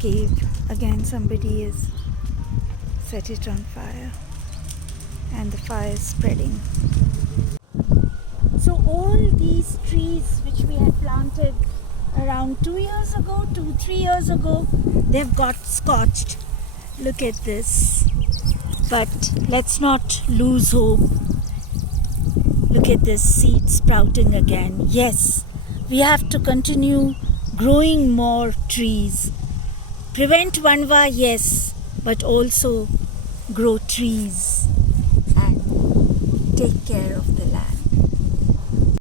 cave. Again somebody has set it on fire and the fire is spreading. So all these trees which we had planted around 3 years ago, they've got scorched. Look at this. But let's not lose hope. Look at this seed sprouting again. Yes, we have to continue growing more trees. Prevent Vanva, yes, but also grow trees and take care of them.